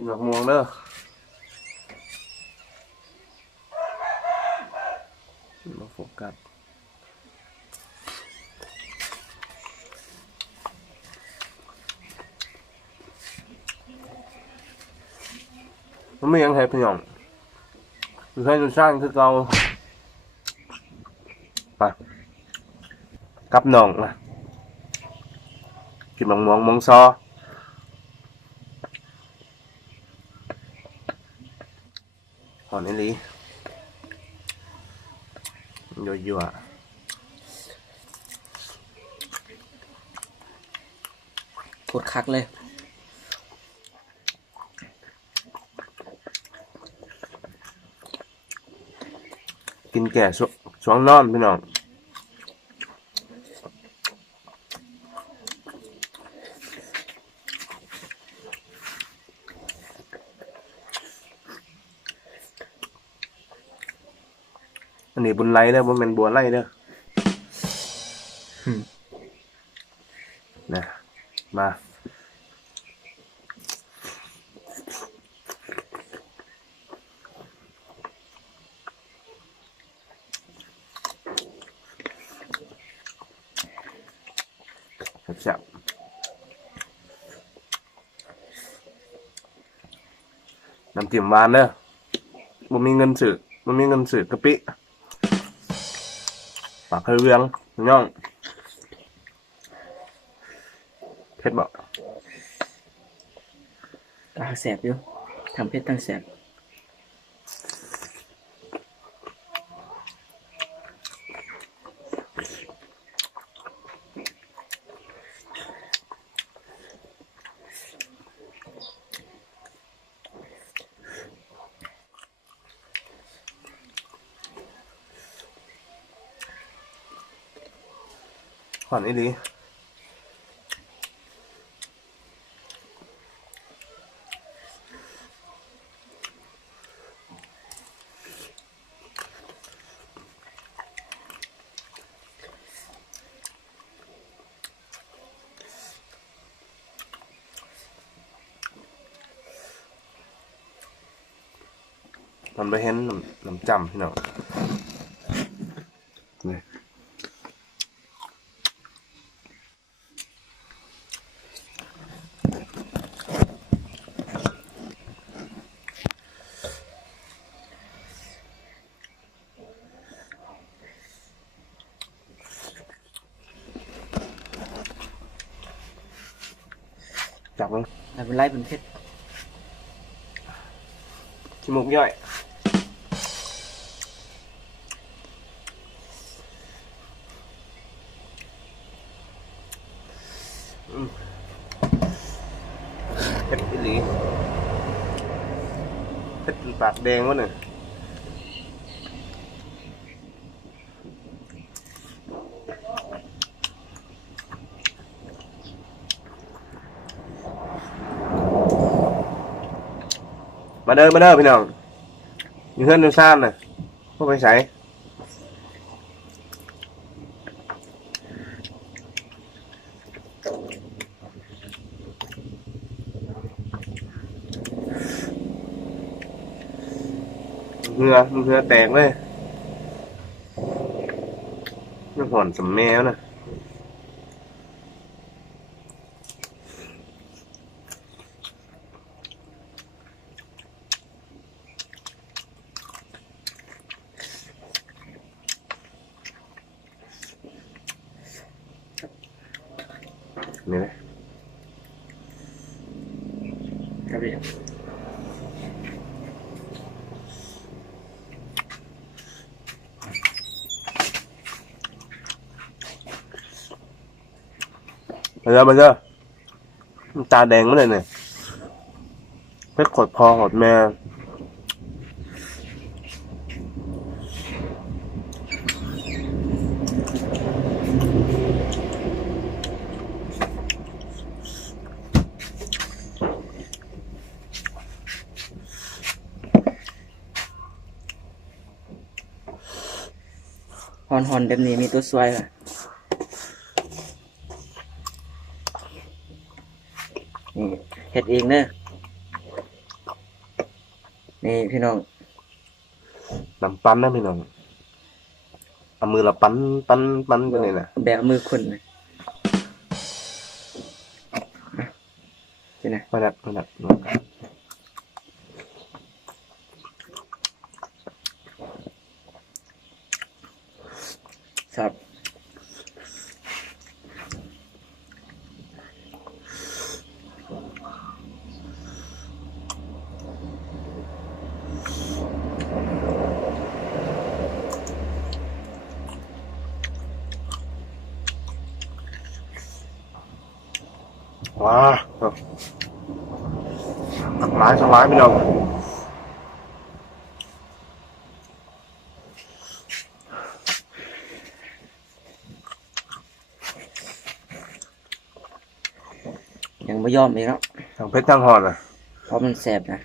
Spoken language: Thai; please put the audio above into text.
กินหมกม่วงเด้อมาโฟกัสมันไม่ยังไงพี่น้องคือให้ดูสร้างคือเก่าไปกับน้องนะกินหมกม่วงมงซอหอนนี่ลียั่วโคตรคักเลยกินแก่ช่วงนอนพี่น้องอันนี้บุญไล่เด้อบ่แม่นบัวไล่เด้อนะมาแซ่บน้ำจิ้มหวานเด้อบ่มีเงินซื้อกะปิปากเคยเวียงน้องเผ็ดบ่ตาแสบอยู่ทำเพชรตั้งแสบหอนอีหลีมันไปเห็นน้ำจำพี่น้องนี่จับมัน แล้วเป็นไรเป็นเพชร ขี้มุกย่อยเผ็ดอีหลีเผ็ดปากแดงวะเนี่ยมาเด้อพี่น้องอยู่เพื่อนดูซ่านน่ะพวกไปใส่เหงื่อแตกเลยน้ำหอนสำแมวน่ะนี่เลยครับพี่มาเจอตาแดงมาเลยเนี่ยเพชรขดพอหดแม่ฮอนแบบนี้มีตัวซวยอ่ะนี่เฮ็ดเองเนอะ นี่พี่น้อง น้ำปั้นนะพี่น้องเอามือละปั้นกันเลยนะ แบะมือคนเลยนี่นะ ไม่ได้ครับ ว้าสลายพี่น้องยังไม่ยอมอีกแล้ว ทางเพชรทางหอนอ่ะ เพราะมันแสบนะ